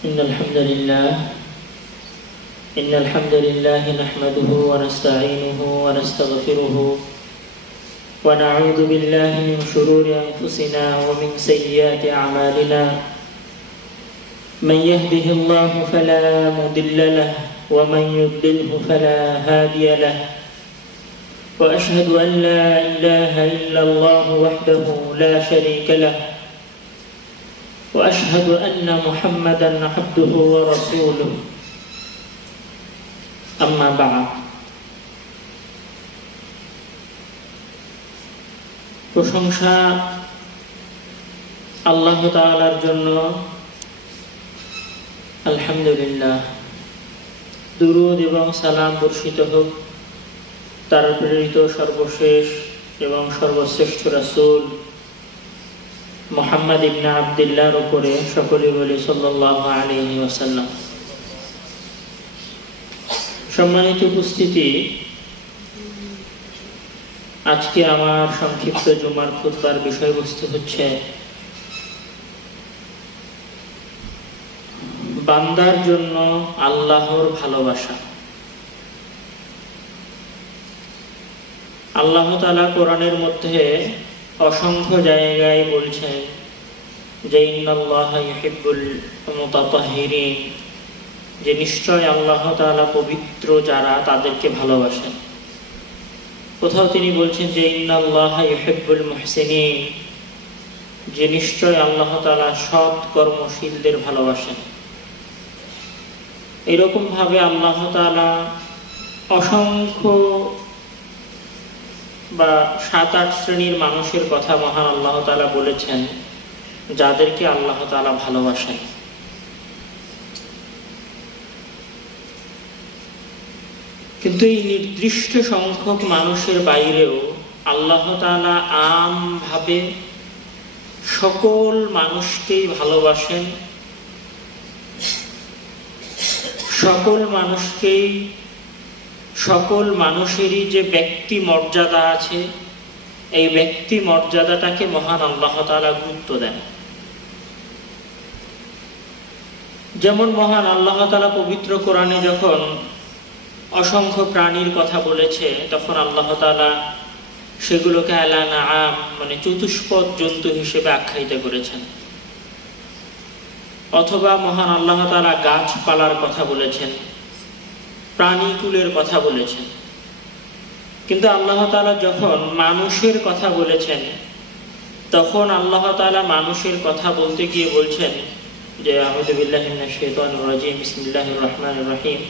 إن الحمد لله نحمده ونستعينه ونستغفره ونعوذ بالله من شرور أنفسنا ومن سيئات أعمالنا من يهده الله فلا مضل له ومن يضلله فلا هادي له وأشهد أن لا إله إلا الله وحده لا شريك له وأشهد أن محمدا عبده ورسوله أما بعد প্রশংসা আল্লাহ তাআলার জন্য। আলহামদুলিল্লাহ, দুরূদ এবং সালাম বর্ষিত হোক তার প্রেরিত সর্বশেষ এবং সর্বশ্রেষ্ঠ রাসূল মুহাম্মদ ইবনে আব্দুল্লাহর উপরে। সকলে বলি সাল্লাল্লাহু আলাইহি ওয়াসাল্লাম। সম্মানিত উপস্থিতি, আজকে আমার সংক্ষিপ্ত জুমার খুতবার বিষয়বস্তু হচ্ছে বান্দার জন্য আল্লাহর ভালোবাসা। আল্লাহ তাআলা কোরআনের মধ্যে অসংখ্য জায়গায় বলছেন যে ইন্নাল্লাহা ইউহিব্বুল মুতাতাহহিরিন, যে নিশ্চয় আল্লাহ তাআলা পবিত্র যারা তাদেরকে ভালোবাসেন। কোথাও তিনি বলছেন যে ইন্নাল্লাহা ইউহিব্বুল মুহসিনিন, যে নিশ্চয় আল্লাহ তাআলা সৎ কর্মশীলদের ভালোবাসেন। এরকম ভাবে আল্লাহ তাআলা অসংখ্য বা 7-8 শ্রেণীর মানুষের কথা মহান আল্লাহ তাআলা বলেছেন যাদেরকে আল্লাহ তাআলা ভালোবাসেন। কিন্তু এই নির্দিষ্ট সংখ্যক মানুষের বাইরেও আল্লাহ তাআলা আমভাবে সকল মানুষকেই ভালোবাসেন। সকল মানুষেরই যে ব্যক্তি মর্যাদা আছে, এই ব্যক্তি মর্যাদাটাকে মহান আল্লাহ তাআলা গুরুত্ব দেন। যেমন মহান আল্লাহ তাআলা পবিত্র কোরআনে যখন অসংখ্য প্রাণীর কথা বলেছে, তখন আল্লাহ তাআলা সেগুলোকে আলা নাআম মানে চতুষ্পদ জন্তু হিসেবে আখ্যায়িত করেছেন। অথবা মহান আল্লাহ তাআলা গাছপালার কথা বলেছেন, প্রাণীকুলের কথা বলেছেন। কিন্তু আল্লাহ তাআলা যখন মানুষের কথা বলেছেন, তখন আল্লাহ তাআলা মানুষের কথা বলতে গিয়ে বলছেন যে আউযু বিল্লাহি মিনাশ শাইতানির রাজীম, বিসমিল্লাহির রহমানির রহিম,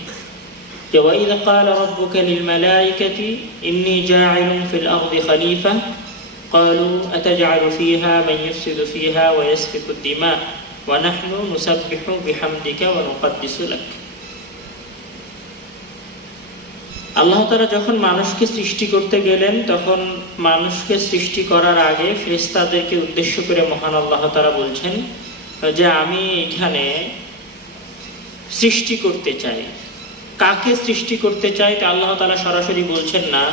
যে ওয়াইদ ক্বালা রাব্বুকা লিল মালাইকাতি ইন্নী জাঈলুন ফিল আরদি খলিফা ক্বালু আতাজআলু ফীহা মান ইফসিদু ফীহা ওয়া ইয়াসফিকু আদ-দিমা ওয়া নাহনু নুসাব্বিহু বিহামদিকা ওয়া নুকদ্দিসু লাক। আল্লাহ তাআলা যখন মানুষকে সৃষ্টি করতে গেলেন, তখন মানুষকে সৃষ্টি করার আগে ফেরেশতাদেরকে উদ্দেশ্য করে মহান আল্লাহ তাআলা বলছেন যে আমি এখানে সৃষ্টি করতে চাই। কাকে সৃষ্টি করতে চাই তা আল্লাহ তাআলা সরাসরি বলছেন না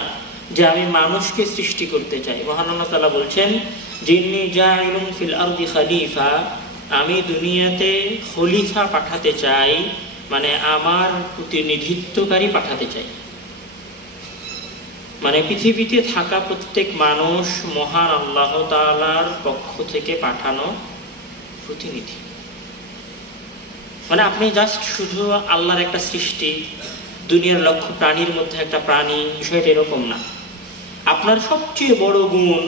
যে আমি মানুষকে সৃষ্টি করতে চাই। মহান আল্লাহ তাআলা বলছেন জিন্নী জাঈলুন ফিল আরদি খলিফা, আমি দুনিয়াতে খলিফা পাঠাতে চাই, মানে আমার প্রতিনিধিত্বকারী পাঠাতে চাই। মানে পৃথিবীতে থাকা প্রত্যেক মানুষ মহান আল্লাহ তাআলার পক্ষ থেকে পাঠানো প্রতিনিধি। মানে আপনি জাস্ট শুধু আল্লাহর একটা সৃষ্টি, দুনিয়ার লক্ষ প্রাণীর মধ্যে একটা প্রাণী, বিষয়টা এরকম না। আপনার সবচেয়ে বড় গুণ,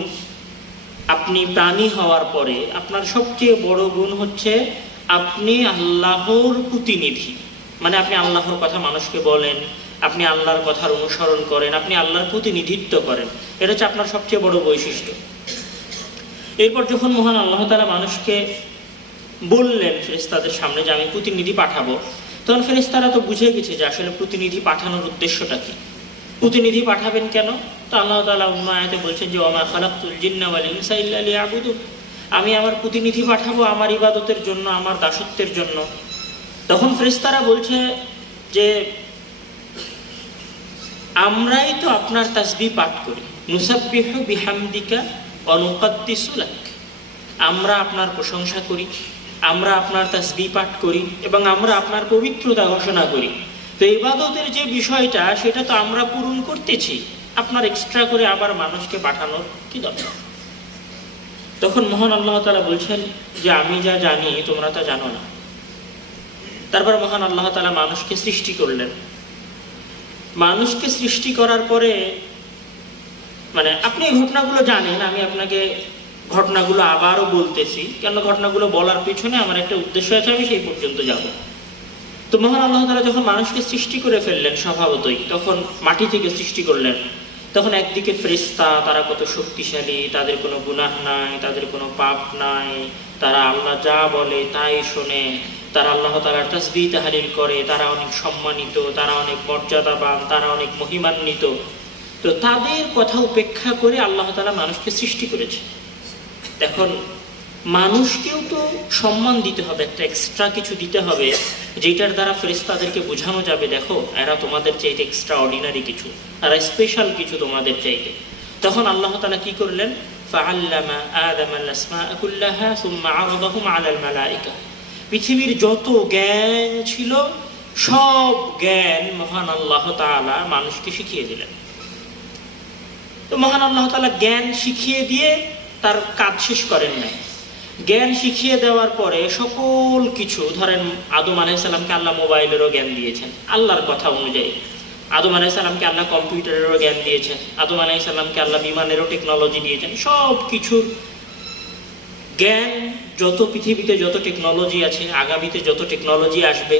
আপনি প্রাণী হওয়ার পরে আপনার সবচেয়ে বড় গুণ হচ্ছে আপনি আল্লাহর প্রতিনিধি। মানে আপনি আল্লাহর কথা মানুষকে বলেন, আপনি আল্লাহর কথার অনুসরণ করেন, আপনি আল্লাহর প্রতিনিধিত্ব করেন। এটা হচ্ছে আপনার সবচেয়ে বড় বৈশিষ্ট্য। এরপর যখন মহান আল্লাহ তাআলা মানুষকে বললেন ফেরেশতাদের সামনে যে আমি প্রতিনিধি পাঠাবো, তখন ফেরেশতারা তো বুঝে গেছে যে আসলে প্রতিনিধি পাঠানোর উদ্দেশ্যটা কি, প্রতিনিধি পাঠাবেন কেন। তো আল্লাহ তাআলা অন্য আয়াতে বলছেন যে ওয়া মা খালাকতুল জিন্না ওয়াল ইনসা ইল্লা লিয়াবুদুন, আমি আমার প্রতিনিধি পাঠাবো আমার ইবাদতের জন্য, আমার দাসত্বের জন্য। তখন ফেরেশতারা বলছে যে আমরাই তো আপনার তাসবিহ পাঠ করি, নুসাব্বিহু বিহামদিকা ওয়া নুকদ্দিসু লাক, আমরা আপনার প্রশংসা করি, আমরা আপনার তাসবিহ পাঠ করি এবং আমরা আপনার পবিত্রতা ঘোষণা করি। তো ইবাদতের যে বিষয়টা সেটা তো আমরা পূরণ করতেছি, আপনার এক্সট্রা করে আবার মানুষকে পাঠানোর কি দরকার? তখন মহান আল্লাহ তাআলা বলছেন যে আমি যা জানি তোমরা তা জানো না। তারপর মহান আল্লাহ তাআলা মানুষকে সৃষ্টি করলেন। মানুষকে সৃষ্টি করার পরে মানে আপনি এই ঘটনাগুলো জানেন, আমি আপনাকে ঘটনাগুলো আবারও বলতেছি, কেন ঘটনাগুলো বলার পিছনে আমার একটা উদ্দেশ্য আছে, আমি সেই পর্যন্ত যাব। তো মহান আল্লাহ তাআলা যখন মানুষকে সৃষ্টি করে ফেললেন স্বভাবতই, তখন মাটি থেকে সৃষ্টি করলেন, তখন একদিকে ফেরেশতা, তারা কত শক্তিশালী, তাদের কোনো গুনাহ নাই, তাদের কোনো পাপ নাই, তারা আল্লাহ যা বলে তাই শোনে, তারা আল্লাহ তাআলার তাসবিহ তাহলিল করে, তারা অনেক সম্মানিত, তারা অনেক মর্যাদাবান, তারা অনেক মহিমান্বিত। তো তাদের কথা উপেক্ষা করে আল্লাহ তাআলা মানুষকে সৃষ্টি করেছে। এখন মানুষকেও তো সম্মান দিতে হবে, একটা এক্সট্রা কিছু দিতে হবে, যেটার দ্বারা ফেরেশতাদেরকে বোঝানো যাবে দেখো এরা তোমাদের চাইতে এক্সট্রা অর্ডিনারি কিছু, এরা স্পেশাল কিছু তোমাদের চাইতে। তখন আল্লাহ তাআলা কি করলেন? ফাআল্লামা আদামাল আসমাআ কুল্লাহা সুম্মা আরাদাহুম আলাল মালায়েকা। পৃথিবীর যত জ্ঞান ছিল সব জ্ঞান মহান আল্লাহ তাআলা মানুষকে শিখিয়ে দিলেন। তো মহান আল্লাহ তাআলা জ্ঞান শিখিয়ে দিয়ে তার কাজ শেষ করেন নাই। জ্ঞান শিখিয়ে দেওয়ার পরে সকল কিছু, ধরেন আদম আলাইহিস সালামকে আল্লাহ মোবাইলেরও জ্ঞান দিয়েছেন আল্লাহর কথা অনুযায়ী, আদম আলাইহিস সালামকে আল্লাহ কম্পিউটারেরও জ্ঞান দিয়েছেন, আদম আলাইহিস সালামকে আল্লাহ বিমানেরও টেকনোলজি দিয়েছেন। সব কিছুর জ্ঞান, যত পৃথিবীতে যত টেকনোলজি আছে, আগামীতে যত টেকনোলজি আসবে,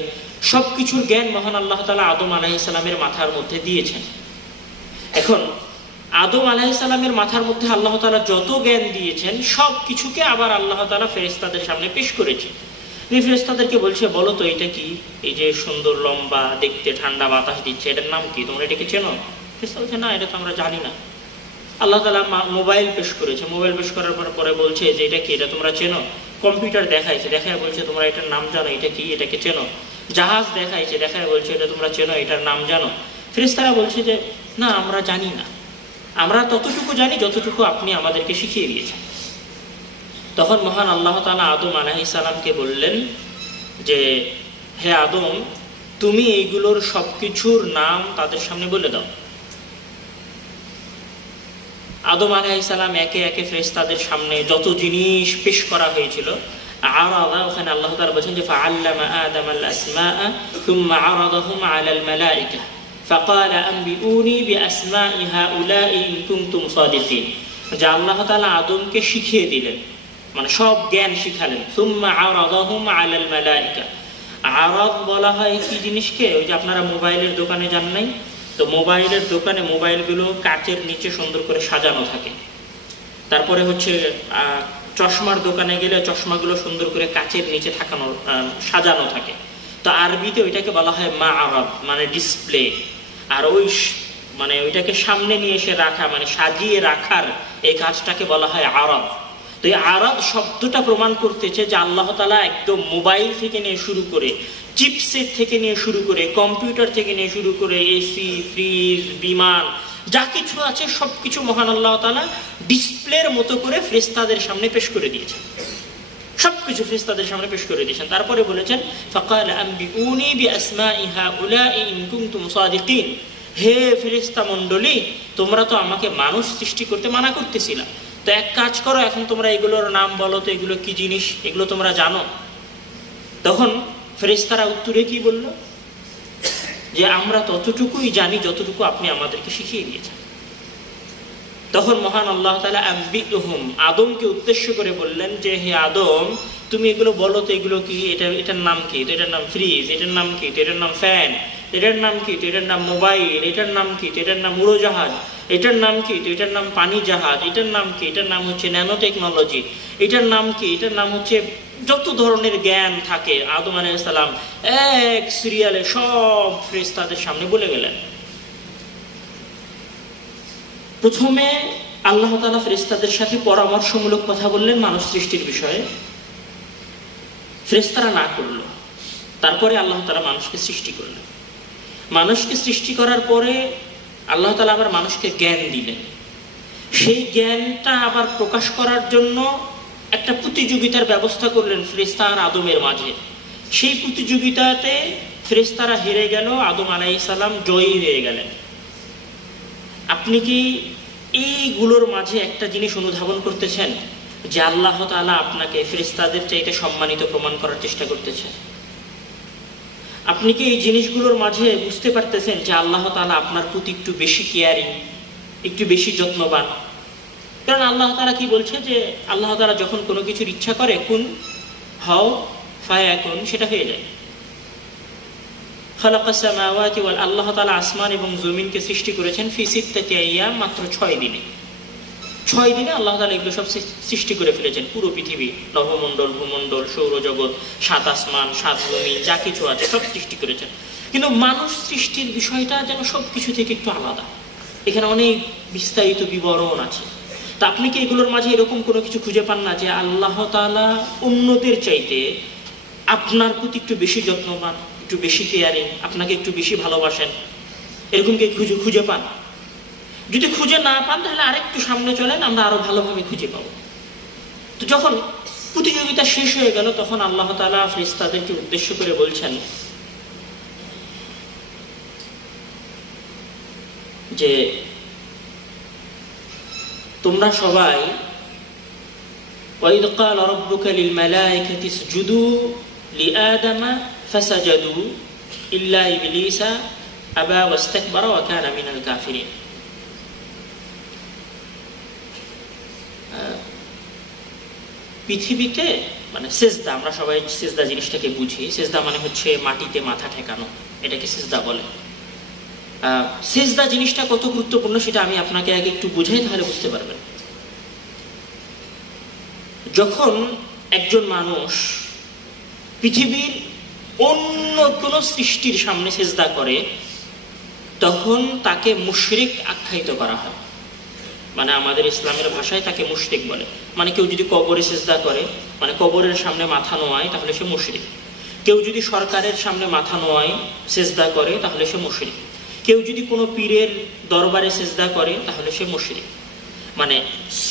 সব কিছুর জ্ঞান মহান আল্লাহ তাআলা আদম আলাইহিস সালামের মাথার মধ্যে দিয়েছেন। এখন আদম আলাইহিস সালামের মাথার মধ্যে আল্লাহ তাআলা যত জ্ঞান দিয়েছেন সব কিছুকে আবার আল্লাহ তাআলা ফেরেশতাদের সামনে পেশ করেছে। ফেরেশতাদেরকে বলছে বলো তো এটা কি, এই যে সুন্দর লম্বা দেখতে ঠান্ডা বাতাস দিচ্ছে, এটার নাম কি, তোমরা এটাকে চেনো? ফেরেশতা বলছে না, এটা তো আমরা জানি না। আল্লাহ তাআলা মোবাইল পেশ করেছে, মোবাইল পেশ করার পরে বলছে যে এটা কি, এটা তোমরা চেনো? কম্পিউটার দেখাইছে, দেখায় বলছে তোমরা এটার নাম জানো, এটা কি, এটাকে চেনো? জাহাজ দেখাইছে, দেখায় বলছে এটা তোমরা চেনো, এটার নাম জানো? ফেরেশতারা বলছে যে না, আমরা জানি না, আমরা ততটুকু জানি যতটুকু আপনি আমাদেরকে শিখিয়ে দিয়েছেন। তখন মহান আল্লাহ তাআলা আদম আলাইহিস সালামকে বললেন যে হে আদম, তুমি এইগুলোর সবকিছুর নাম তাদের সামনে বলে দাও। আদম আলাইহিস সালাম একে একে ফেরেশতাদের সামনে যত জিনিস পেশ করা হয়েছিল, আরাদা, ওখানে আল্লাহ তাআলা বলেছেন যে ফাআল্লামা আদামাল আসমাআ সুম্মা আরাদাহুম আলাল মালায়েকা ফাকাল আনবিউনি বিআসমাই হাউলাই ইন কুনতুম সাদিকিন। যে আল্লাহ তাআলা আদমকে শিখিয়ে দিলেন, মানে সব জ্ঞান শিখালেন। সুম্মা আরাদাহুম আলাল মালায়েকা, আরাদ বলা হয় কি জিনিসকে, ওই যে আপনারা মোবাইলের দোকানে যান নাই, তো মোবাইলের দোকানে মোবাইলগুলো কাচের নিচে সুন্দর করে সাজানো থাকে। তারপরে হচ্ছে চশমার দোকানে গেলে চশমাগুলো সুন্দর করে কাচের নিচে সাজানো থাকে। তো আরবিতে ওইটাকে বলা হয় মা'রাদ, মানে ডিসপ্লে। আর ওই মানে ওইটাকে সামনে নিয়ে এসে রাখা, মানে সাজিয়ে রাখার এই কাজটাকে বলা হয় আরাদ। তো এই আরাদ শব্দটা প্রমাণ করতেছে যে আল্লাহ তাআলা একদম মোবাইল থেকে নিয়ে শুরু করে, চিপসেট থেকে নিয়ে শুরু করে, কম্পিউটার থেকে নিয়ে শুরু করে, এসি, ফ্রিজ, বিমান, যা কিছু আছে সবকিছু মহান আল্লাহ তাআলা ডিসপ্লের মতো করে ফেরেশতাদের সামনে পেশ করে দিয়েছেন। সবকিছু ফেরেশতাদের সামনে পেশ করে দিয়েছেন। তারপরে বলেছেন ফাকাল আনবিউনি বিআসমাই হাউলাই ইন কুনতুম সাদিকিন। হে ফেরেশতা মণ্ডলী, তোমরা তো আমাকে মানুষ সৃষ্টি করতে মানা করতেছিলা, তো এক কাজ করো, এখন তোমরা এগুলোর নাম বলো তো, এগুলো কি জিনিস, এগুলো তোমরা জানো? তখন ফেরেশতারা উত্তরে কি বলল? যে আমরা ততটুকুই জানি যতটুকু আপনি আমাদেরকে শিখিয়ে দিয়েছেন। তখন মহান আল্লাহ তাআলা আনবিউহুম, আদমকে উদ্দেশ্য করে বললেন যে হে আদম, তুমি এগুলো বলো তো, এগুলো কি, এটার নাম কি, তো এটার নাম ফ্রিজ, এটার নাম কি, তো এটার নাম ফ্যান, এটার নাম কি, তো এটার নাম মোবাইল, এটার নাম কি, তো এটার নাম উড়োজাহাজ, এটার নাম কি, তো এটার নাম পানি জাহাজ, এটার নাম কি, এটার নাম হচ্ছে ন্যানো টেকনোলজি, এটার নাম কি, এটার নাম হচ্ছে, যত ধরনের জ্ঞান থাকে আদম আলাইহিস সালাম এক সিরিয়ালে সব ফেরেশতাদের সামনে বলে গেলেন। প্রথমে আল্লাহ তাআলা ফেরেশতাদের সাথে পরামর্শমূলক কথা বললেন মানুষ সৃষ্টির বিষয়ে, ফেরেশতারা না করলো। তারপরে আল্লাহ তাআলা মানুষকে সৃষ্টি করলেন। মানুষকে সৃষ্টি করার পরে আল্লাহ তাআলা আবার মানুষকে জ্ঞান দিলেন। সেই জ্ঞানটা আবার প্রকাশ করার জন্য একটা প্রতিযোগিতার ব্যবস্থা করলেন ফেরেশতা আর আদমের মাঝে। সেই প্রতিযোগিতাতে ফেরেশতারা হেরে গেল, আদম আলাইহিস সালাম জয়ী হয়ে গেলেন। আপনি কি এইগুলোর মাঝে একটা জিনিস অনুধাবন করতেছেন যে আল্লাহ তাআলা আপনাকে ফেরেশতাদের চাইতে সম্মানিত প্রমাণ করার চেষ্টা করতেছেন? আপনি কি এই জিনিসগুলোর মাঝে বুঝতে পারতেছেন যে আল্লাহ তাআলা আপনার প্রতি একটু বেশি কেয়ারিং, একটু বেশি যত্নবান? কারণ আল্লাহ তাআলা কি বলছে যে আল্লাহ তাআলা যখন কোনো কিছুর ইচ্ছা করে কুন হাও ফায়াকুন, সেটা হয়ে যায়। খালাকাস সামাওয়াতি ওয়াল, আল্লাহ তাআলা আসমান এবং জমিনকে সৃষ্টি করেছেন ফি সিত্তাতি আইয়াম, মাত্র 6 দিনে। 6 দিনে আল্লাহ তাআলা এগুলো সব সৃষ্টি করে ফেলেছেন। পুরো পৃথিবী, নভমণ্ডল, ভূমণ্ডল, সৌরজগৎ, 7 আসমান, 7 জমিন, যা কিছু আছে সব সৃষ্টি করেছেন। কিন্তু মানুষ সৃষ্টির বিষয়টা যেন সবকিছু থেকে একটু আলাদা। এখানে অনেক বিস্তারিত বিবরণ আছে। তা আপনি কি এগুলোর মাঝে এরকম কোনো কিছু খুঁজে পান না যে আল্লাহ তাআলা অন্যদের চাইতে আপনার প্রতি একটু বেশি যত্নবান, একটু বেশি কেয়ারিং, আপনাকে একটু বেশি ভালোবাসেন? এরকম কি খুঁজে পান? যদি খুঁজে না পান তাহলে আরেকটু সামনে চলেন, আমরা আরো ভালোভাবে খুঁজে পাবো। তো যখন প্রতিযোগিতা শেষ হয়ে গেল তখন আল্লাহ তাআলা ফেরেশতাদেরকে উদ্দেশ্য করে বলছেন যে তোমরা সবাই ওয়াইদ ক্বালা রাব্বুকা লিল মালাইকাতি ইসজুদু লিআদামা ফাসাজাদু ইল্লা ইবলিসা আবা ওয়াস্তাকবারা ওয়া কানা মিনাল কাফিরিন। পৃথিবীতে মানে সিজদা, আমরা সবাই সিজদা জিনিসটাকে বুঝি। সিজদা মানে হচ্ছে মাটিতে মাথা ঠেকানো, এটাকে সিজদা বলে। সিজদা জিনিসটা কত গুরুত্বপূর্ণ সেটা আমি আপনাকে আগে একটু বুঝাই, তাহলে বুঝতে পারবেন। যখন একজন মানুষ পৃথিবীর অন্য কোন সৃষ্টির সামনে সিজদা করে তখন তাকে মুশরিক আখ্যায়িত করা হয়। মানে আমাদের ইসলামের ভাষায় তাকে মুশরিক বলে। মানে কেউ যদি কবরে সিজদা করে, মানে কবরের সামনে মাথা নোয়ায়, তাহলে সে মুশরিক। কেউ যদি সরকারের সামনে মাথা নোয়ায় সিজদা করে তাহলে সে মুশরিক। কেউ যদি কোনো পীরের দরবারে সিজদা করে তাহলে সে মুশরিক। মানে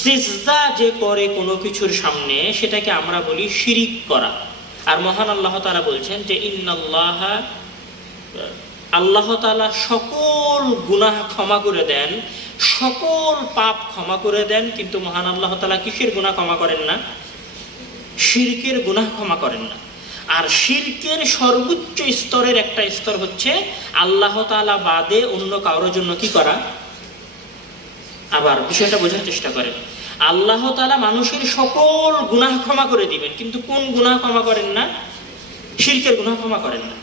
সিজদা যে করে কোনো কিছুর সামনে সেটাকে আমরা বলি শিরিক করা। আর মহান আল্লাহ তাআলা বলছেন যে ইন্নাল্লাহা, আল্লাহ তাআলা সকল গুনাহ ক্ষমা করে দেন, সকল পাপ ক্ষমা করে দেন, কিন্তু মহান আল্লাহ তাআলা কিসের গুনাহ ক্ষমা করেন না? শিরকের গুনাহ ক্ষমা করেন না। আর শিরকের সর্বোচ্চ স্তরের একটা স্তর হচ্ছে আল্লাহ তাআলা বাদে অন্য কারোর জন্য কি করা। আবার বিষয়টা বোঝার চেষ্টা করেন, আল্লাহ তাআলা মানুষের সকল গুনাহ ক্ষমা করে দিবেন, কিন্তু কোন গুনাহ ক্ষমা করেন না? শিরকের গুনাহ ক্ষমা করেন না।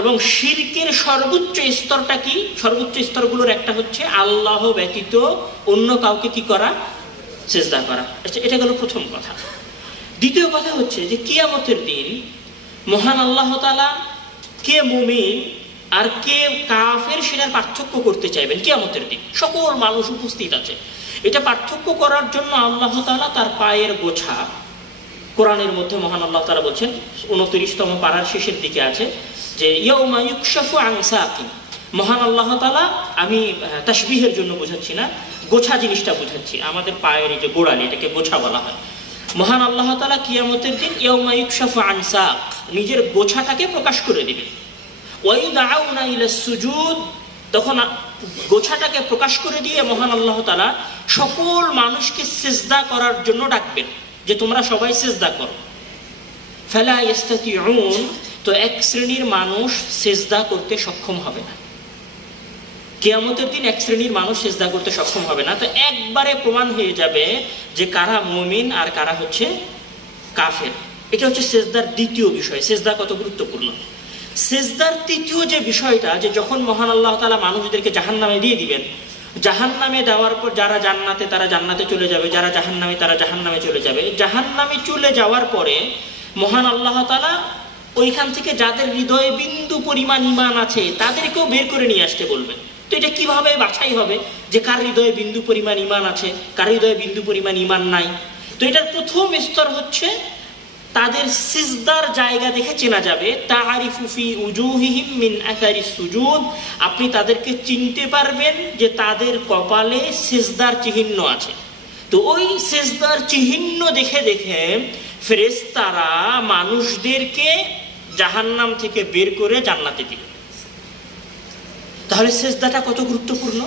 এবং শিরকের সর্বোচ্চ স্তরটা কি? সর্বোচ্চ স্তরগুলোর একটা হচ্ছে আল্লাহ ব্যতীত অন্য কাউকে কি করা? সিজদা করা। এটা গেল প্রথম কথা। দ্বিতীয় কথা হচ্ছে যে কিয়ামতের দিন মহান আল্লাহ তাআলা কে মুমিন আর কে কাফের সেটার পার্থক্য করতে চাইবেন কিয়ামতের দিন। সকল মানুষ উপস্থিত আছে। এটা পার্থক্য করার জন্য আল্লাহ তাআলা তার পায়ের গোছা, কোরআনের মধ্যে মহান আল্লাহ তাআলা বলছেন 29তম পারার শেষের দিকে আছে যে ইয়াউমা ইউকশাফু আন সাকিন। মহান আল্লাহ তাআলা, আমি তাশবিহের জন্য বোঝাচ্ছি না, গোছা জিনিসটা বোঝাচ্ছি। আমাদের পায়ের এই যে গোড়ালি, এটাকে গোছা বলা হয়। মহান আল্লাহ তাআলা কিয়ামতের দিন ইয়াউমা ইউকশাফু আন সাক, নিজের গোছাটাকে প্রকাশ করে দিবেন। ওয়া ইউদআউনা ইলাস সুজুদ, তখন গোছাটাকে প্রকাশ করে দিয়ে মহান আল্লাহ তাআলা সকল মানুষকে সিজদা করার জন্য ডাকবেন যে তোমরা সবাই সিজদা করো। ফালা ইস্তাতিউন, তো এক শ্রেণীর মানুষ সিজদা করতে সক্ষম হবে না। কিয়ামতের দিন এক শ্রেণীর মানুষ সিজদা করতে সক্ষম হবে না। তো একবারে প্রমাণ হয়ে যাবে যে কারা মুমিন আর কারা হচ্ছে কাফের। এটা হচ্ছে সিজদার দ্বিতীয় বিষয়। সিজদা কত গুরুত্বপূর্ণ। সিজদার তৃতীয় যে বিষয়টা, যে যখন মহান আল্লাহ তাআলা মানুষদেরকে জাহান্নামে দিয়ে দিবেন, জাহান্নামে দেওয়ার পর যারা জান্নাতে তারা জান্নাতে চলে যাবে, যারা জাহান্নামে তারা জাহান্নামে চলে যাবে। জাহান্নামে চলে যাওয়ার পরে মহান আল্লাহ তাআলা ওইখান থেকে যাদের হৃদয়ে বিন্দু পরিমাণ ঈমান আছে তাদেরকেও বের করে নিয়ে আসতে বলবেন। তো এটা কিভাবে বাছাই হবে যে কার হৃদয়ে বিন্দু পরিমাণ ঈমান আছে, কার হৃদয়ে বিন্দু পরিমাণ ঈমান নাই? তো এটার প্রথম স্তর হচ্ছে তাদের সিজদার জায়গা দেখে চেনা যাবে। তাআরিফু ফি উজুহিহিম মিন আসারিস সুজুদ, আপনি তাদেরকে চিনতে পারবেন যে তাদের কপালে সিজদার চিহ্ন আছে। তো তো ওই সিজদার চিহ্ন দেখে দেখে ফেরেশতারা মানুষদেরকে জাহান্নাম থেকে বের করে জান্নাতে দিবে। তাহলে সিজদাটা কত গুরুত্বপূর্ণ।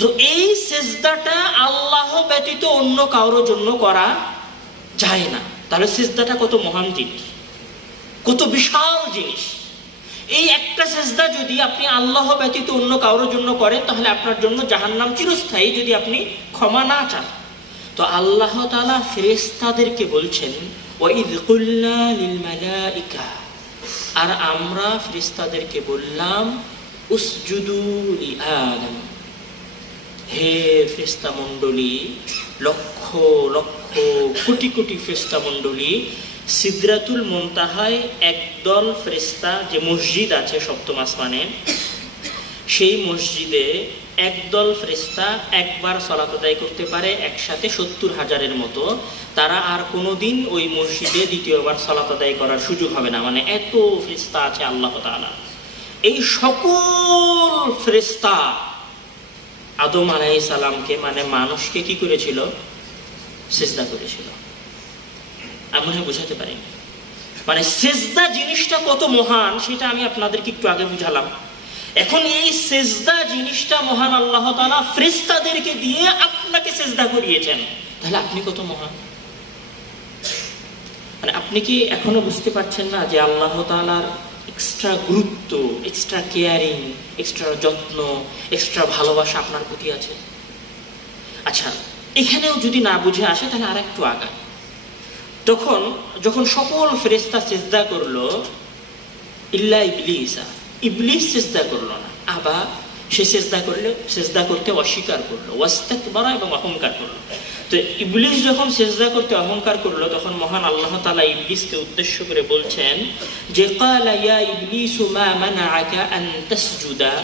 তো এই সিজদাটা আল্লাহ ব্যতীত অন্য কারোর জন্য করা যায় না। তাহলে সিজদাটা কত মহান জিনিস, কত বিশাল জিনিস। এই একটা সিজদা যদি আপনি আল্লাহ ব্যতীত অন্য কারোর জন্য করেন তাহলে আপনার জন্য জাহান্নাম চিরস্থায়ী, যদি আপনি ক্ষমা না চান। তো আল্লাহ তাআলা ফেরেশতাদেরকে বলছেন ওয়াইয কুলনা লিল মালাইকা, আর আমরা ফেরেশতাদেরকে বললাম উসজুদু লি আদম। হে ফেরেশতা মণ্ডলী, লক্ষ লক্ষ কোটি কোটি ফেরেশতা মণ্ডলী, সিদরাতুল মুনতাহায় একদল ফেরেশতা, যে মসজিদ আছে সপ্তম আসমানে, সেই মসজিদে একদল ফেরেশতা একবার সালাত আদায় করতে পারে একসাথে 70,000-এর মতো। তারা আর কোনোদিন ওই মসজিদে দ্বিতীয়বার সালাত আদায় করার সুযোগ হবে না। মানে এত ফেরেশতা আছে আল্লাহ তাআলা। এই সকল ফেরেশতা আদম আলাইহিস সালামকে, মানে মানুষকে কি করেছিল? সিজদা করেছিল। আমি মনে হয় বুঝাতে পারি। মানে সিজদা জিনিসটা কত মহান সেটা আমি আপনাদেরকে একটু আগে বুঝালাম। এখন এই সিজদা জিনিসটা মহান আল্লাহ তাআলা ফেরেশতাদেরকে দিয়ে আপনাকে সিজদা করিয়েছেন, তাহলে আপনি কত মহান। মানে আপনি কি এখনো বুঝতে পারছেন না যে আল্লাহ তাআলার এক্সট্রা গুরুত্ব, এক্সট্রা কেয়ারিং, এক্সট্রা যত্ন, এক্সট্রা ভালোবাসা আপনার প্রতি আছে? আচ্ছা, এখানেও যদি না বুঝে আসে তাহলে আর একটু আগায়। যখন সকল ফেরেশতা সিজদা করলো, ইল্লা ইবলিসা, ইবলিস সিজদা করলো না। আবার সে সিজদা করতে অস্বীকার করলো, ওয়াস্তাকবারা, এবং অহংকার করলো। তো ইবলিস যখন সিজদা করতে অহংকার করলো, তখন মহান আল্লাহ তাআলা ইবলিসকে উদ্দেশ্য করে বলছেন যে ক্বালা ইয়া ইবলিসু মা মানাআকা আন তাসজুদা।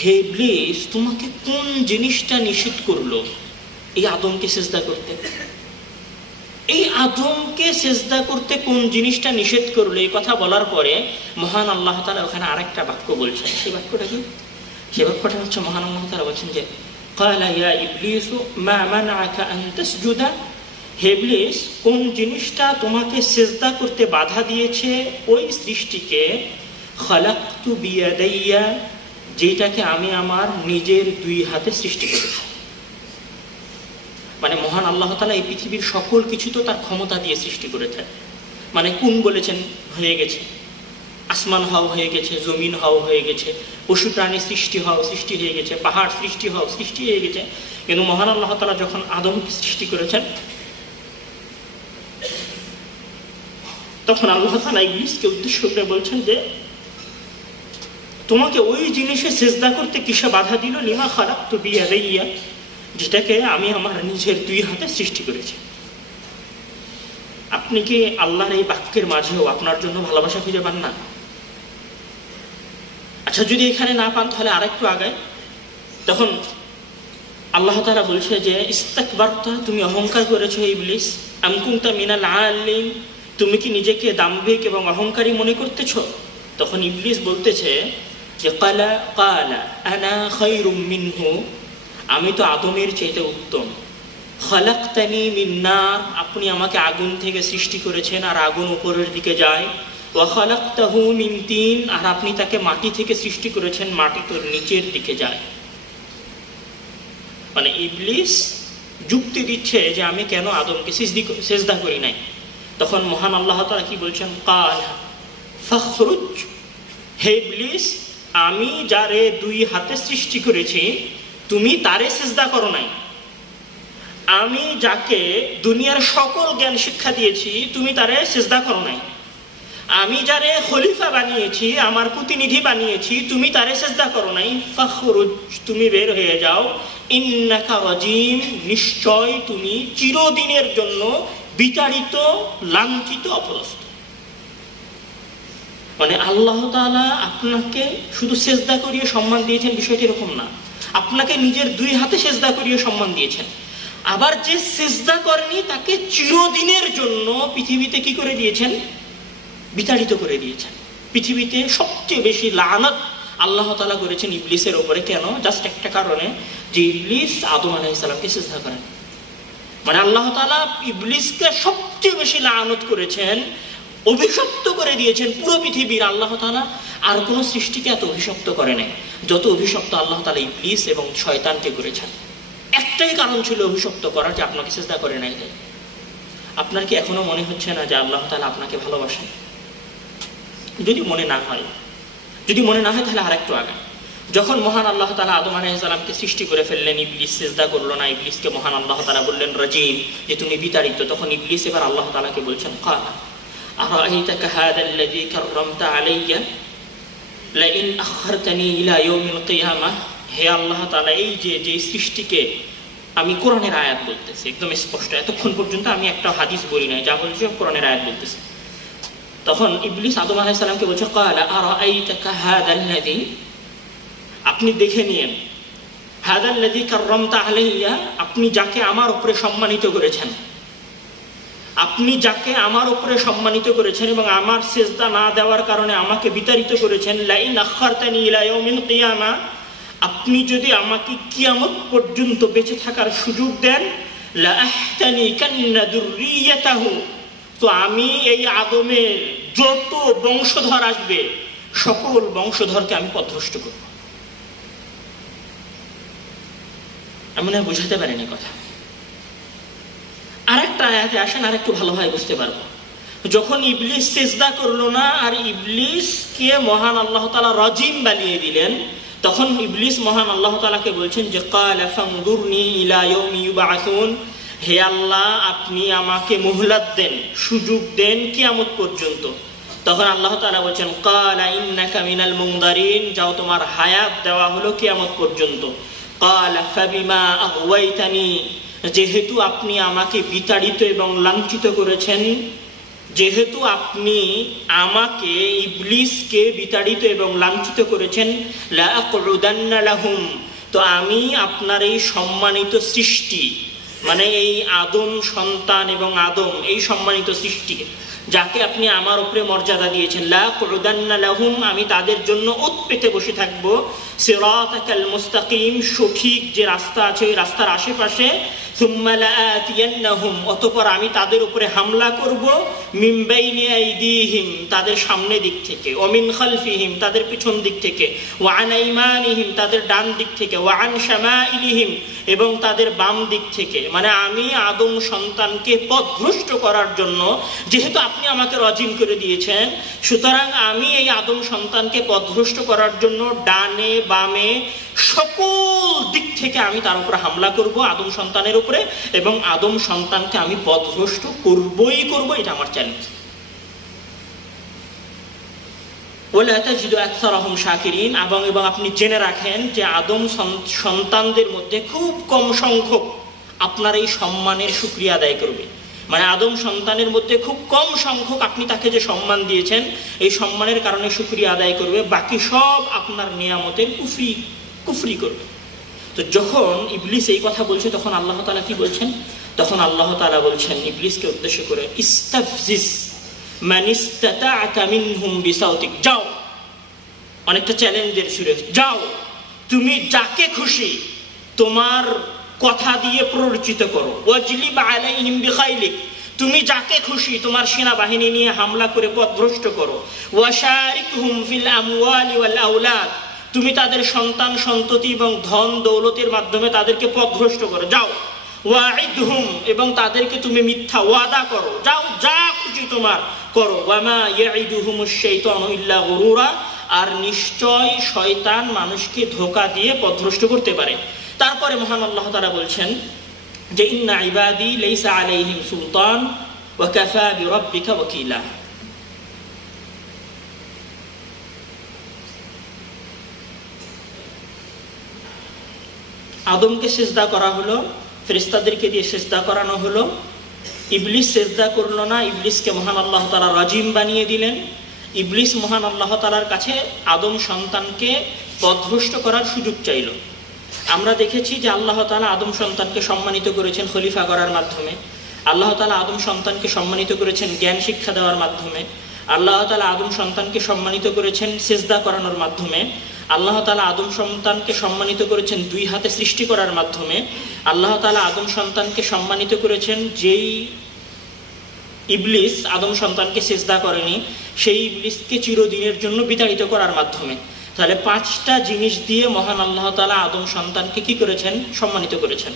হে ইবলিস, তোমাকে কোন জিনিসটা নিষেধ করলো এই আদমকে সিজদা করতে? এই আদমকে সিজদা করতে কোন জিনিসটা নিষেধ করলো? এই কথা বলার পরে মহান আল্লাহ তাআলা ওখানে আরেকটা বাক্য বলছেন। সেই বাক্যটা কি? সেই বাক্যটা হচ্ছে মহান আল্লাহ তাআলা বলছেন যে ক্বালা ইয়া ইবলিসু মা মানাআকা আন তাসজুদা। হে ইবলিস, কোন জিনিসটা তোমাকে সিজদা করতে বাধা দিয়েছে ওই সৃষ্টিকে খালাকতু বিয়াদাইয়া, যেটাকে আমি আমার নিজের দুই হাতে সৃষ্টি করেছি। মানে মহান আল্লাহ তাআলা এই পৃথিবীর সকল কিছু তো তার ক্ষমতা দিয়ে সৃষ্টি করেছেন। মানে কোন বলেছেন হয়ে গেছে, আসমান হওয়া হয়ে গেছে, জমিন হওয়া হয়ে গেছে, পশু প্রাণী সৃষ্টি হওয়া সৃষ্টি হয়ে গেছে, পাহাড় সৃষ্টি হওয়া সৃষ্টি হয়ে গেছে। কিন্তু মহান আল্লাহ তাআলা যখন আদমকে সৃষ্টি করেছেন, তখন আল্লাহ তাআলা ইবলিসকে উদ্দেশ্য করে বলছেন যে তোমাকে ওই জিনিসে সিজদা করতে কিসে বাধা দিল? লিমা খালাকতু বিয়াদাইয়া, যেটাকে আমি আমার নিজের দুই হাতে সৃষ্টি করেছি। আপনি কি আল্লাহর এই বাক্যের মাঝেও আপনার জন্য ভালোবাসা খুঁজে পান না? আচ্ছা, যদি এখানে না পান তাহলে আরেকটু আগায়। তখন আল্লাহ তাআলা বলছে যে ইস্তাকবারতা, তুমি অহংকার করেছো ইবলিস, আম কুনতা মিনাল আলিন, তুমি কি নিজেকে দাম্ভিক এবং অহংকারী মনে করতেছো? তখন ইবলিস বলতেছে যে ক্বালা আনা খায়রুম মিনহু, আমি তো আদমের চাইতে উত্তম। খালাকতানি মিন নার, আপনি আমাকে আগুন থেকে সৃষ্টি করেছেন আর আগুন উপরের দিকে যায়। ওয়া খালাকতাহু মিন তিন, আর আপনি তাকে মাটি থেকে সৃষ্টি করেছেন, মাটি তো নিচের দিকে যায়। মানে ইবলিস যুক্তি দিচ্ছে যে আমি কেন আদমকে সিজদা করি নাই। তখন মহান আল্লাহ তাআলা কি বলছেন? ক্বালা ফাখরুজ, হে ইবলিস, আমি যারে দুই হাতে সৃষ্টি করেছি তুমি তারে সিজদা করো নাই। আমি যাকে দুনিয়ার সকল জ্ঞান শিক্ষা দিয়েছি তুমি তারে সিজদা করো নাই। আমি যারে খলিফা বানিয়েছি, আমার প্রতিনিধি বানিয়েছি, তুমি তারে সিজদা করো নাই। ফাখরুজ, তুমি বের হয়ে যাও। ইন্নাকা রাজিম, নিশ্চয় তুমি চিরদিনের জন্য বিতাড়িত, লাঞ্ছিত, অপদস্থ। মানে আল্লাহ তাআলা আপনাকে শুধু সিজদা করিয়ে সম্মান দিয়েছেন বিষয়টি এরকম না, আপনাকে নিজের দুই হাতে সিজদা করিয়ে সম্মান দিয়েছেন। আবার যে সিজদা করেনি তাকে চিরদিনের জন্য পৃথিবীতে কি করে দিয়েছেন? বিতাড়িত করে দিয়েছেন। পৃথিবীতে সবচেয়ে বেশি লানত আল্লাহ তাআলা করেছেন ইবলিসের উপরে। কেন? জাস্ট একটা কারণে, যে ইবলিস আদম আলাইহিস সালামকে সিজদা করেন। মানে আল্লাহ তাআলা ইবলিসকে সবচেয়ে বেশি লানত করেছেন, অভিশপ্ত করে দিয়েছেন পুরো পৃথিবীর। আল্লাহ তাআলা আর কোন সৃষ্টিকে এত অভিশপ্ত করে নাই যত অভিশপ্ত আল্লাহ তাআলা ইবলিস এবং শয়তানকে করেছেন। একটাই কারণ ছিল অভিশপ্ত করার, যে আপনাকে সিজদা করে নাই। আপনার কি এখনো মনে হচ্ছে না যে আল্লাহ তাআলা আপনাকে ভালোবাসেন? যদি মনে না হয় তাহলে আরেকটু আগে, যখন মহান আল্লাহ তাআলা আদম আলাইহিস সালামকে সৃষ্টি করে ফেললেন, ইবলিস সিজদা করলো না, ইবলিসকে মহান আল্লাহ তাআলা বললেন রাজিম, যে তুমি বিতাড়িত। তখন ইবলিস এবার আল্লাহ তাআলাকে বলছেন, ক্বালা আরাআইতাকা হাযাল্লাযী কাররামতা আলাইয়া লাইন আখখারতানি ইলা ইয়াউমিল কিয়ামাহ। হে আল্লাহ তাআলা, এই যে সৃষ্টিকে আমি কোরআনের আয়াত বলতেছি একদম স্পষ্ট, এতক্ষণ পর্যন্ত আমি একটা হাদিস বলি নাই, যা বলছি কোরআনের আয়াত বলতেছি। তখন ইবলিস আদম আলাইহিস সালামকে বলছে, ক্বালা আরাআইতাকা হাযাল্লাযী, আপনি দেখে নিয়েন, হাযাল্লাযী কাররামতা আলাইয়া, আপনি যাকে আমার উপরে সম্মানিত করেছেন, আপনি যাকে আমার উপরে সম্মানিত করেছেন এবং আমার সিজদা না দেওয়ার কারণে আমাকে বিতাড়িত করেছেন, লাইন আখখারতানি ইলা ইয়াউমিল কিয়ামা, আপনি যদি আমাকে কিয়ামত পর্যন্ত বেঁচে থাকার সুযোগ দেন, লা আহতানিকান্না যুররিয়াতাহু, তো আমি এই আদমের যত বংশধর আসবে সকল বংশধরকে আমি পথভ্রষ্ট করব। আমি মনে হয় বুঝাতে পারিনি কথা। আরেকটা আয়াতে আসেন, আর একটু ভালোভাবে বুঝতে পারবো। যখন ইবলিস সিজদা করলো না আর ইবলিসকে মহান আল্লাহ তাআলা রাজিম বানিয়ে দিলেন, তখন ইবলিস মহান আল্লাহ তাআলাকে বলছেন যে ক্বালা ফানজুরনি ইলা ইয়াউমি ইউবআসুন, হে আল্লাহ আপনি আমাকে মুহলাত দেন, সুযোগ দেন কিয়ামত পর্যন্ত। তখন আল্লাহ তাআলা বলছেন, ক্বালা ইন্নাকা মিনাল মুনযারিন, যাও তোমার হায়াত দেওয়া হলো কিয়ামত পর্যন্ত। ক্বালা ফাবিমা আগওয়াইতানি, যেহেতু আপনি আমাকে বিতাড়িত এবং লাঞ্ছিত করেছেন, যেহেতু আপনি আমাকে ইবলিসকে বিতাড়িত এবং লাঞ্ছিত করেছেন, লা আকুদান্না লাহুম, তো আমি আপনার এই সম্মানিত সৃষ্টি, মানে এই আদম সন্তান এবং আদম এই সম্মানিত সৃষ্টি যাকে আপনি আমার উপরে মর্যাদা দিয়েছেন, লা আকুদান্না লাহুম, আমি তাদের জন্য ওত পেতে বসে থাকবো, সিরাতাকাল মুস্তাকিম, সঠিক যে রাস্তা আছে ওই রাস্তার আশেপাশে, সুম্মা লাআতিয়ান্নাহুম, অতঃপর আমি তাদের উপরে হামলা করব, মিন বাইনি আইদিহিম, তাদের সামনে দিক থেকে, ওয়া মিন খালফিহিম, তাদের পিছন দিক থেকে, ওয়া আন আইমানিহিম, তাদের ডান দিক থেকে, ওয়া আন শামাইলিহিম, এবং তাদের বাম দিক থেকে। মানে আমি আদম সন্তানকে পথভ্রষ্ট করার জন্য, যেহেতু আপনি আমাকে রাজিম করে দিয়েছেন, সুতরাং আমি এই আদম সন্তানকে পথভ্রষ্ট করার জন্য ডানে বামে সকল দিক থেকে আমি তার উপরে হামলা করব, আদম সন্তানের উপরে, এবং আদম সন্তানকে আমি পথভ্রষ্ট করবই করব, এটা আমার চ্যালেঞ্জ। ওয়ালা তাজিদু আকসারাহুম শাকিরিন, এবং আপনি জেনে রাখেন যে আদম সন্তানদের মধ্যে খুব কম সংখ্যক আপনার এই সম্মানের শুকরিয়া আদায় করবে। মানে আদম সন্তানের মধ্যে খুব কম সংখ্যক আপনি তাকে যে সম্মান দিয়েছেন এই সম্মানের কারণে শুকরিয়া আদায় করবে, বাকি সব আপনার নিয়ামতের কুফরি করবে। তো যখন ইবলিস এই কথা বলছে তখন আল্লাহ তাআলা কি বলছেন? তখন আল্লাহ তাআলা বলছেন ইবলিসকে উদ্দেশ্য করে, ইস্তাফজিজ মান ইসতাতা'তা মিনহুম বিসাউতিক, যাও, অনেকটা চ্যালেঞ্জের সুরে, যাও তুমি যাকে খুশি তোমার কথা দিয়ে প্ররোচিত করো, ওয়াজলিব আলাইহিম বিখাইলিক, তুমি যাকে খুশি তোমার সেনাবাহিনী নিয়ে হামলা করে পথভ্রষ্ট করো, ওয়াশারিকহুম ফিল আমওয়ালি ওয়াল আওলাদ, তুমি তাদের সন্তান সন্ততি এবং ধন দৌলতের মাধ্যমে তাদেরকে পথভ্রষ্ট করো, যাও, ওয়াইদহুম, এবং তাদেরকে তুমি মিথ্যা ওয়াদা করো, যাও যা খুশি তোমার করো, ওয়ামা ইয়াইদুহুমুশ শাইতানু ইল্লা গুরুরা, আর নিশ্চয় শয়তান মানুষকে ধোঁকা দিয়ে পথভ্রষ্ট করতে পারে। তারপরে মহান আল্লাহ তাআলা বলছেন যে ইন্না ইবাদি লাইসা আলাইহিম সুলতান ওয়া কাফা বিরাব্বিকা ওয়াকিলা। আদমকে সিজদা করা হলো, ফেরেশতাদেরকে দিয়ে সিজদা করানো হলো, ইবলিস সিজদা করলো না, ইবলিসকে মহান আল্লাহ তাআলা রাজিম বানিয়ে দিলেন। ইবলিস মহান আল্লাহ তাআলার কাছে আদম সন্তানকে পথভ্রষ্ট করার সুযোগ চাইল। আমরা দেখেছি যে আল্লাহ তাআলা আদম সন্তানকে সম্মানিত করেছেন খলিফা করার মাধ্যমে, আল্লাহ তাআলা আদম সন্তানকে সম্মানিত করেছেন জ্ঞান শিক্ষা দেওয়ার মাধ্যমে, আল্লাহ তাআলা আদম সন্তানকে সম্মানিত করেছেন সিজদা করানোর মাধ্যমে, আল্লাহ তাআলা আদম সন্তানকে সম্মানিত করেছেন দুই হাতে সৃষ্টি করার মাধ্যমে, আল্লাহ তাআলা আদম সন্তানকে সম্মানিত করেছেন, যেই ইবলিস আদম সন্তানকে সিজদা করেনি সেই ইবলিসকে চিরদিনের জন্য বিতাড়িত করার মাধ্যমে। তাহলে 5টা জিনিস দিয়ে মহান আল্লাহ তাআলা আদম সন্তানকে কি করেছেন? সম্মানিত করেছেন।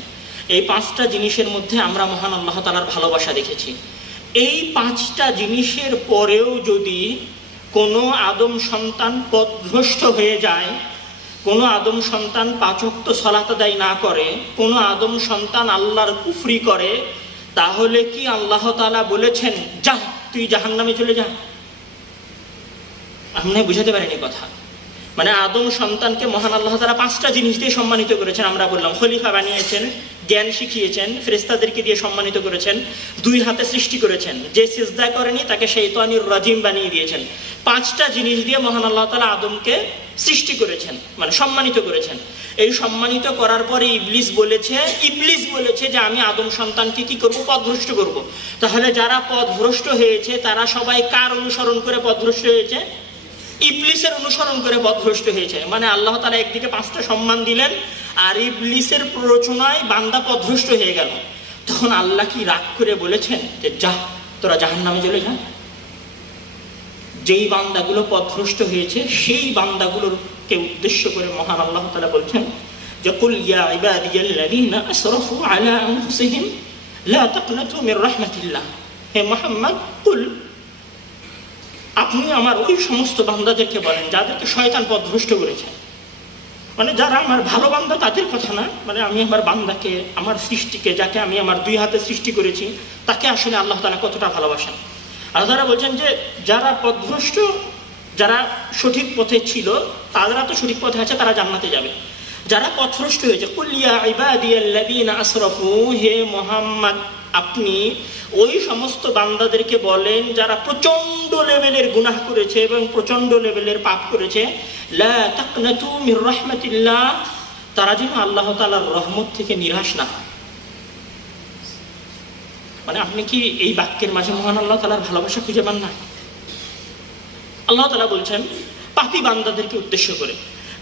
এই 5টা জিনিসের মধ্যে আমরা মহান আল্লাহ তাআলার ভালোবাসা দেখেছি। এই 5টা জিনিসের পরেও যদি কোনো আদম সন্তান পথভ্রষ্ট হয়ে যায়, কোনো আদম সন্তান 5 ওয়াক্ত সালাত আদায় না করে, কোনো আদম সন্তান আল্লাহর কুফরি করে, তাহলে কি আল্লাহ তাআলা বলেছেন যা তুই জাহান্নামে চলে যা? আপনি বুঝাতে পারেনি কথা। মানে আদম সন্তানকে মহান আল্লাহ তাআলা 5টা জিনিস দিয়ে সম্মানিত করেছেন। আমরা বললাম খলিফা বানিয়েছেন, জ্ঞান শিখিয়েছেন, ফেরেশতাদেরকে দিয়ে সম্মানিত করেছেন, 2 হাতে সৃষ্টি করেছেন, যে সিজদা করেনি তাকে শয়তানির রাজিম বানিয়ে দিয়েছেন। 5টা জিনিস দিয়ে মহান আল্লাহ তাআলা আদমকে সৃষ্টি করেছেন, মানে সম্মানিত করেছেন। এই সম্মানিত করার পরে ইবলিস বলেছে যে আমি আদম সন্তানকে কি করব? পথভ্রষ্ট করব। তাহলে যারা পথভ্রষ্ট হয়েছে তারা সবাই কার অনুসরণ করে পথভ্রষ্ট হয়েছে? ইবলিসের অনুসরণ করে পথভ্রষ্ট হয়েছে। মানে আল্লাহ তাআলা একদিকে 5টা সম্মান দিলেন, আর ইবলিসের প্ররোচনায় বান্দা পথভ্রষ্ট হয়ে গেল। তখন আল্লাহ কি রাগ করে বলেছেন যে যা তোরা জাহান্নামে চলে যা? যেই বান্দাগুলো পথভ্রষ্ট হয়েছে সেই বান্দাগুলোকে উদ্দেশ্য করে মহান আল্লাহ তাআলা বলছেন যে কুল ইয়া ইবাদিয়াল্লাযীনা আসরাফু আলা আনফুসিহিম লা তাকনাতু মির রাহমাতিল্লাহ। হে মুহাম্মদ, কুল, আপনি আমার ওই সমস্ত বান্দাদেরকে বলেন যাদেরকে শয়তান পথভ্রষ্ট করেছে, মানে যারা আমার ভালো বান্দা তাদের কথা না, মানে আমি আমার বান্দাকে, আমার সৃষ্টিকে, যাকে আমি আমার 2 হাতে সৃষ্টি করেছি, তাকে আসলে আল্লাহ তাআলা কতটা ভালোবাসেন। আর তারা বলছেন যে যারা পথভ্রষ্ট, যারা সঠিক পথে ছিল তারা তো সঠিক পথে আছে, তারা জান্নাতে যাবে। যারা পথভ্রষ্ট হয়েছে, কুল ইয়া ইবাদিয়াল্লাযীনা আসরাফু, হে মুহাম্মদ আপনি ওই সমস্ত বান্দাদেরকে বলেন যারা প্রচন্ড লেভেলের গুনাহ করেছে এবং প্রচন্ড লেভেলের পাপ করেছে, লা তাকনাতু মির রাহমাতিল্লাহ, তারা যেন আল্লাহ তাআলার রহমত থেকে নিরাশ না হয়। মানে আপনি কি এই বাক্যের মাঝে মহান আল্লাহ তাআলার ভালোবাসা খুঁজে পান না? আল্লাহ তাআলা বলছেন পাপী বান্দাদেরকে উদ্দেশ্য করে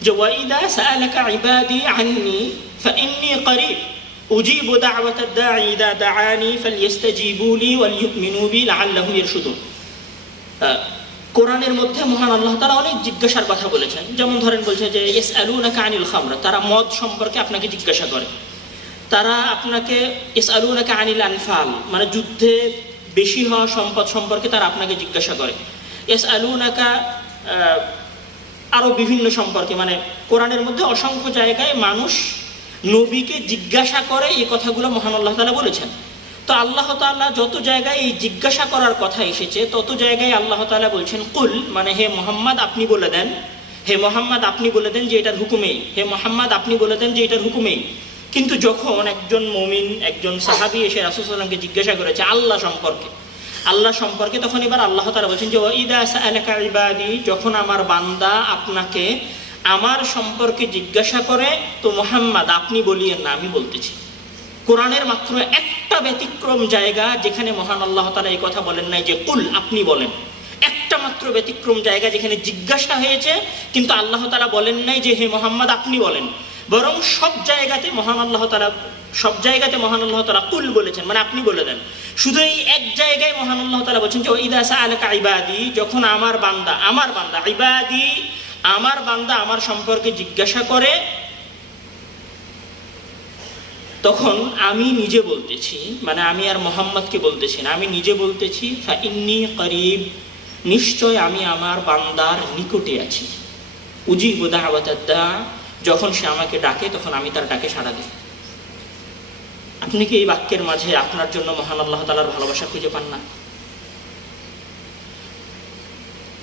যে ওয়াইদা সাআলাকা ইবাদি আন্নী ফাইন্নী করিব উজিবু দাওয়াতাদ দাঈ ইযা দাআনি ফালইস্তাজিবু লি ওয়ালইউমিনু বি লাআল্লাহুম ইয়ারশুদুন। কোরআনের মধ্যে মহান আল্লাহ তাআলা অনেক জিজ্ঞাসার কথা বলেছেন। যেমন ধরেন বলছে যে ইয়াসআলুনাকা আনিল খামর, তারা মদ সম্পর্কে আপনাকে জিজ্ঞাসা করে। তারা আপনাকে ইয়াসআলুনাকা আনিল আনফাল, মানে যুদ্ধে বেশি হওয়া সম্পদ সম্পর্কে তারা আপনাকে জিজ্ঞাসা করে। ইয়াসআলুনাকা আরো বিভিন্ন সম্পর্কে, মানে কোরআনের মধ্যে অসংখ্য জায়গায় মানুষ নবীকে জিজ্ঞাসা করে, এই কথাগুলো মহান আল্লাহ তাআলা বলেছেন। তো আল্লাহ তাআলা যত জায়গায় এই জিজ্ঞাসা করার কথা এসেছে তত জায়গায় আল্লাহ তাআলা বলছেন কুল, মানে হে মুহাম্মদ আপনি বলে দেন, হে মুহাম্মদ আপনি বলে দেন যে এটার হুকুমেই, হে মুহাম্মদ আপনি বলে দেন যে এটার হুকুমেই। কিন্তু যখন একজন মুমিন, একজন সাহাবী এসে রাসূল সাল্লাল্লাহু আলাইহি ওয়াসাল্লামকে জিজ্ঞাসা করেছে আল্লাহ সম্পর্কে, তখন এবার আল্লাহ তাআলা বলছেন যে ওয়াইদা সাআলাকা ইবাদি, যখন আমার বান্দা আপনাকে আমার সম্পর্কে জিজ্ঞাসা করে তো মুহাম্মদ আপনি বলিয়েন না, আমি বলতেছি। কোরআনের মাত্র একটা ব্যতিক্রম জায়গা যেখানে মহান আল্লাহ তাআলা এই কথা বলেন নাই যে কুল আপনি বলেন, একটা মাত্র ব্যতিক্রম জায়গা যেখানে জিজ্ঞাসা হয়েছে কিন্তু আল্লাহ তাআলা বলেন নাই যে হে মুহাম্মদ আপনি বলেন, বরং সব জায়গাতে মহান আল্লাহ তাআলা কুল বলেছেন, মানে আপনি বলে দেন। শুধু এই এক জায়গায় মহান আল্লাহ তাআলা বলেছেন যে ওয়াইদা সাআলাকা ইবাদি, যখন আমার বান্দা ইবাদি, আমার বান্দা আমার সম্পর্কে জিজ্ঞাসা করে তখন আমি নিজে বলতেছি, মানে আমি আর মুহাম্মদকে বলতেছি না, আমি নিজে বলতেছি ফাইন্নী করিব, নিশ্চয় আমি আমার বান্দার নিকটে আছি। উজিবু দাওয়াতাদ দা, যখন সে আমাকে ডাকে তখন আমি তার ডাকে সাড়া দিই। আপনি কি এই বাক্যের মাঝে আপনার জন্য মহান আল্লাহ তাআলার ভালোবাসা খুঁজে পান না?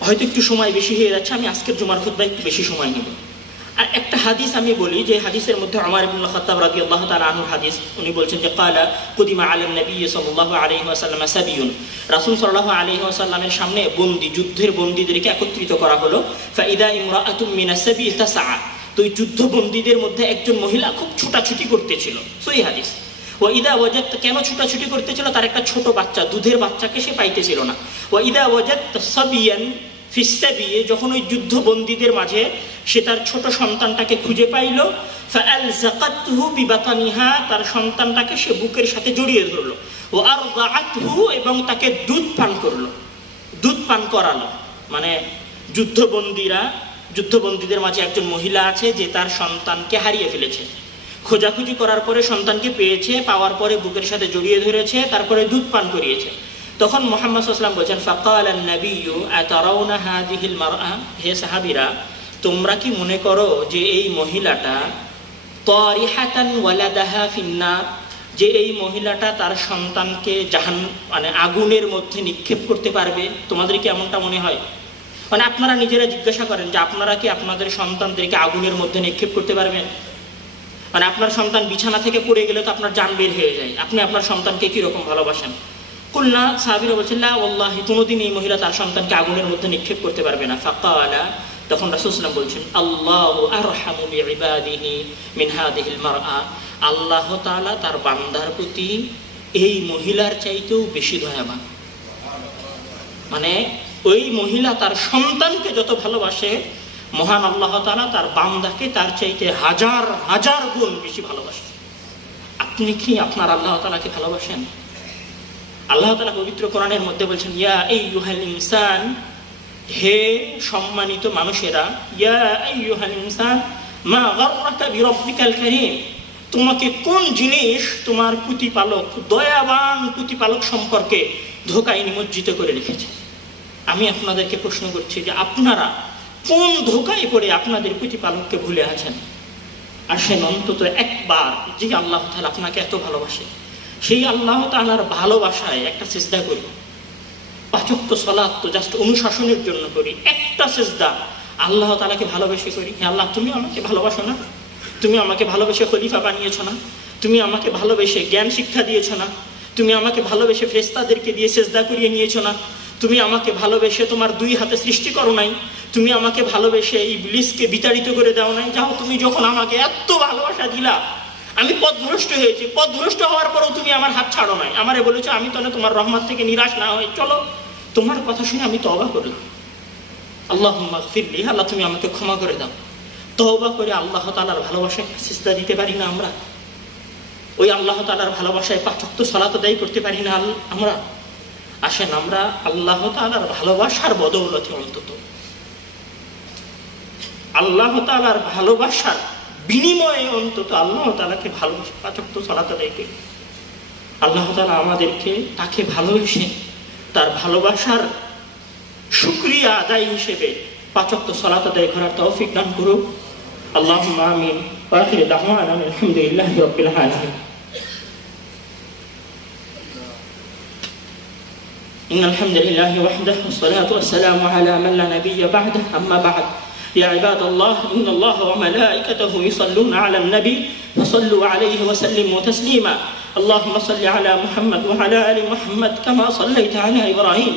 হয়তো একটু সময় বেশি হয়ে যাচ্ছে, আমি আজকের জুমার খুতবায় একটু বেশি সময় নেব। আর একটা হাদিস আমি বলি, যে হাদিসের মধ্যে ওমর ইবনে খাত্তাব রাদিয়াল্লাহু তাআলা আনহু হাদিস, উনি বলছেন যে ক্বালা কুদিমা আলান নবী সাল্লাল্লাহু আলাইহি ওয়াসাল্লাম সাবিয়ুন, রাসূল সাল্লাল্লাহু আলাইহি ওয়াসাল্লামের সামনে বন্দী, যুদ্ধের বন্দীদেরকে একত্রিত করা হলো। ফাইদা ইমরাআতুম মিনাস সাবি তাসআ, তো এই যুদ্ধবন্দীদের মধ্যে একজন মহিলা খুব ছোটাছুটি করতেছিল, সহিহ হাদিস। ওয়াইদা ওয়াজাত, কেন ছোটাছুটি করতেছিল? তার একটা ছোট বাচ্চা, দুধের বাচ্চাকে সে পাইতেছিল না। ওয়াইদা ওয়াজাত সাবিয়ান ফিসাবি, যখন ওই যুদ্ধবন্দীদের মাঝে সে তার ছোট সন্তানটাকে খুঁজে পাইল, ফাআলযাকাতহু বিবাতানিহা, তার সন্তানটাকে সে বুকের সাথে জড়িয়ে ধরলো, ও আরদাআতহু, এবং তাকে দুধ পান করলো, দুধ পান করালো। মানে যুদ্ধবন্দীদের মাঝে একজন মহিলা আছে যে তার সন্তানকে হারিয়ে ফেলেছে, খোঁজাখুঁজি করার পরে সন্তানকে পেয়েছে, পাওয়ার পরে বুকের সাথে জড়িয়ে ধরেছে, তারপরে দুধ পান করিয়েছে। তখন মুহাম্মদ সাল্লাল্লাহু আলাইহি ওয়াসাল্লাম বলেছেন, ফাকাল আন-নাবিয়্যু আতারাউনা হাযিহিল মারআ, হে সাহাবীরা, তোমরা কি মনে করো যে এই মহিলাটা তারিহাতান ওয়ালাদাহা ফিন্নার, যে এই মহিলাটা তার সন্তানকে মানে আগুনের মধ্যে নিক্ষেপ করতে পারবে? তোমাদের কি এমনটা মনে হয়? মানে আপনারা নিজেরা জিজ্ঞাসা করেন যে আপনারা কি আপনাদের সন্তানদেরকে আগুনের মধ্যে নিক্ষেপ করতে পারবেন? মানে আপনার সন্তান বিছানা থেকে পড়ে গেলে তো আপনার জান বের হয়ে যায়, আপনি আপনার সন্তানকে কিরকম ভালোবাসেন? কুলনা, সাহাবীরা বলছেন, লা ওয়াল্লাহি, কোনোদিন এই মহিলা তার সন্তানকে আগুনের মধ্যে নিক্ষেপ করতে পারবে না। ফাকালা, তখন রাসূল সাল্লাল্লাহু আলাইহি ওয়াসাল্লাম বলছেন, আল্লাহু আরহামু বিইবাদিহি মিন হাযিহিল মারআ, আল্লাহ তাআলা তার বান্দার প্রতি এই মহিলার চাইতেও বেশি দয়াবান। মানে ওই মহিলা তার সন্তানকে যত ভালোবাসে, মহান আল্লাহ তাআলা তার বান্দাকে তার চাইতে হাজার হাজার গুণ বেশি ভালোবাসে। আপনি কি আপনার আল্লাহ তাআলাকে ভালোবাসেন? আল্লাহ তাআলা পবিত্র কোরআনের মধ্যে বলছেন, ইয়া আইয়ুহাল ইনসান, হে সম্মানিত মানুষেরা, ইয়া আইয়ুহাল ইনসান মা গাররাকা বিরাব্বিকাল কারীম, তোমাকে কোন জিনিস তোমার প্রতিপালক, দয়াবান প্রতিপালক সম্পর্কে ধোঁকায় নিমজ্জিত করে রেখেছে? আমি আপনাদেরকে প্রশ্ন করছি যে আপনারা কোন ধোঁকায় পড়ে আপনাদের প্রতিপালককে ভুলে আছেন? আসেন অন্তত একবার, যে আল্লাহ তাআলা আপনাকে এত ভালোবাসে, সেই আল্লাহ তাআলার ভালোবাসায় একটা সিজদা করি। 5 ওয়াক্ত সালাত তো জাস্ট অনুশাসনের জন্য করি, একটা সিজদা আল্লাহ তাআলাকে ভালোবেসে করি। হে আল্লাহ, তুমি আমাকে ভালোবাসো না? তুমি আমাকে ভালোবেসে খলিফা বানিয়েছো না? তুমি আমাকে ভালোবেসে জ্ঞান শিক্ষা দিয়েছো না? তুমি আমাকে ভালোবেসে ফেরেশতাদেরকে দিয়ে সিজদা করিয়ে নিয়েছো না? তুমি আমাকে ভালোবেসে তোমার 2 হাতে সৃষ্টি করো নাই? তুমি আমাকে ভালোবেসে ইবলিসকে বিতাড়িত করে দাও নাই? যাও, তুমি যখন আমাকে এত ভালোবাসা দিলা, আমি পথভ্রষ্ট হয়েছি, পথভ্রষ্ট হওয়ার পরেও তুমি আমার হাত ছাড়ো নাই, আমারে বলেছো আমি তো তোমার রহমত থেকে নিরাশ না হই, চলো তোমার কথা শুনে আমি তওবা করলাম, আল্লাহুম্মা গফিরলি, আল্লাহ তুমি আমাকে ক্ষমা করে দাও। তওবা করে আল্লাহ তাআলার ভালোবাসায় সিজদা দিতে পারি না আমরা? ওই আল্লাহ তাআলার ভালোবাসায় 5 ওয়াক্ত সালাত আদায় করতে পারি না আমরা? আসেন আমরা আল্লাহ তাআলার ভালোবাসার বদৌলতে, অন্তত আল্লাহ তাআলার ভালোবাসার বিনিময়ে অন্তত আল্লাহ তাআলাকে ভালোবাসে 5 ওয়াক্ত সালাত আদায় করি। আল্লাহ তাআলা আমাদেরকে তাকে ভালোবেসে তার ভালোবাসার শুকরিয়া আদায় হিসেবে 5 ওয়াক্ত সালাত আদায় করার তৌফিক দান করুন। আল্লাহুম্মা আমিন। ওয়া আখিরু দাওয়ানা আলহামদুলিল্লাহি রাব্বিল আলামিন। إن الحمد لله وحده والصلاة والسلام على من لا نبي بعده، أما بعد، يا عباد الله، إن الله وملائكته يصلون على النبي فصلوا عليه وسلموا تسليما. اللهم صل على محمد وعلى آل محمد كما صليت على إبراهيم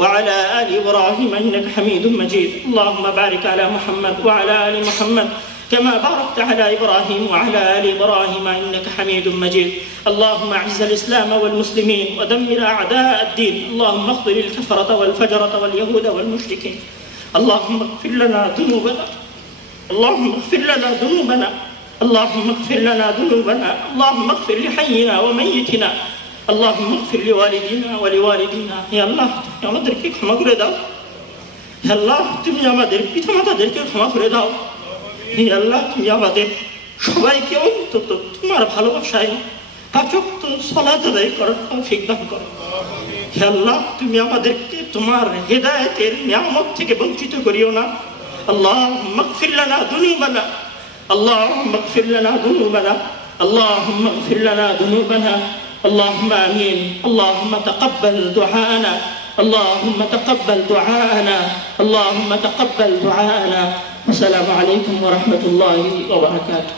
وعلى آل إبراهيم إنك حميد مجيد. اللهم بارك على محمد وعلى آل محمد كما باركت على إبراهيم وعلى آل إبراهيم إنك حميد مجيد. اللهم أعز الإسلام والمسلمين ودمر أعداء الدين. اللهم اخذل الكفرة والفجرة واليهود والمشركين. اللهم اغفر لنا ذنوبنا، اللهم اغفر لنا ذنوبنا، اللهم اغفر لنا ذنوبنا، اللهم اغفر لحينا وميتنا، اللهم اغفر لوالدينا ولوالدينا. يا الله আমাদেরকে ক্ষমা করে দাও। হে আল্লাহ, তুমি আমাদের পিতামাতাদেরকে ক্ষমা করে দাও। হে আল্লাহ, তুমি আমাদের সবাইকে অন্তত তোমার ভালোবাসায় 5 ওয়াক্ত সালাত আদায় করার তৌফিক দান করো। হে আল্লাহ, তুমি আমাদেরকে তোমার হেদায়েতের নিয়ামত থেকে বঞ্চিত করিও না। আল্লাহুম্মা ইগফির লানা যুনুবানা, আল্লাহুম্মা ইগফির লানা যুনুবানা, আল্লাহুম্মা ইগফির লানা যুনুবানা। اللهم آمين. اللهم تقبل دعاءنا، اللهم تقبل دعاءنا، اللهم تقبل دعاءنا. والسلام عليكم ورحمة الله وبركاته.